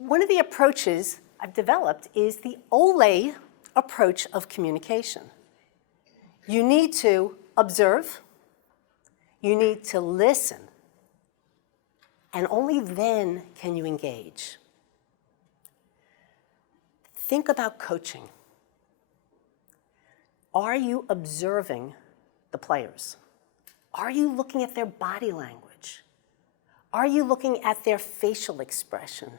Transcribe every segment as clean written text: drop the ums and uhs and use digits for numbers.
One of the approaches I've developed is the OLE approach of communication. You need to observe, you need to listen, and only then can you engage. Think about coaching. Are you observing the players? Are you looking at their body language? Are you looking at their facial expression?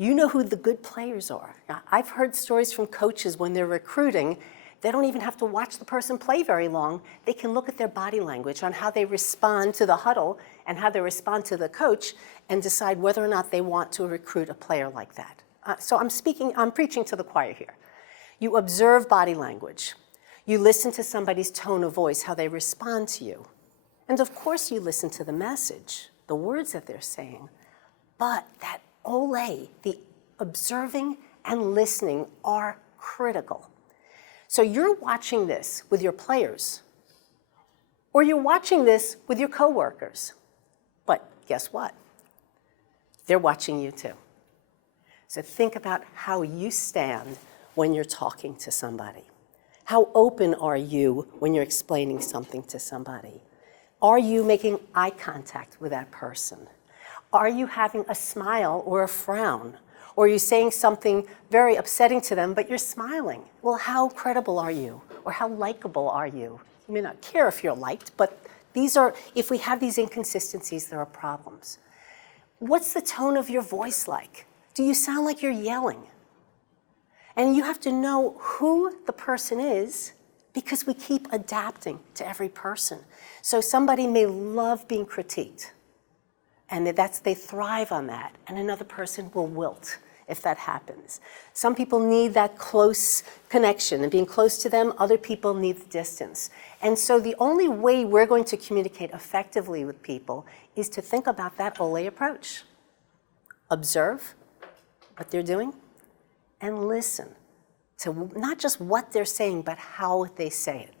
You know who the good players are. Now, I've heard stories from coaches when they're recruiting, they don't even have to watch the person play very long. They can look at their body language on how they respond to the huddle and how they respond to the coach and decide whether or not they want to recruit a player like that. So I'm preaching to the choir here. You observe body language. You listen to somebody's tone of voice, how they respond to you. And of course you listen to the message, the words that they're saying. But that OLE, the observing and listening, are critical. So you're watching this with your players, or you're watching this with your coworkers. But guess what? They're watching you too. So think about how you stand when you're talking to somebody. How open are you when you're explaining something to somebody? Are you making eye contact with that person? Are you having a smile or a frown? Or are you saying something very upsetting to them, but you're smiling? Well, how credible are you? Or how likable are you? You may not care if you're liked, but if we have these inconsistencies, there are problems. What's the tone of your voice like? Do you sound like you're yelling? And you have to know who the person is, because we keep adapting to every person. So somebody may love being critiqued, and they thrive on that, and another person will wilt if that happens. Some people need that close connection and being close to them. Other people need the distance. And so the only way we're going to communicate effectively with people is to think about that OLE approach. Observe what they're doing and listen to not just what they're saying, but how they say it.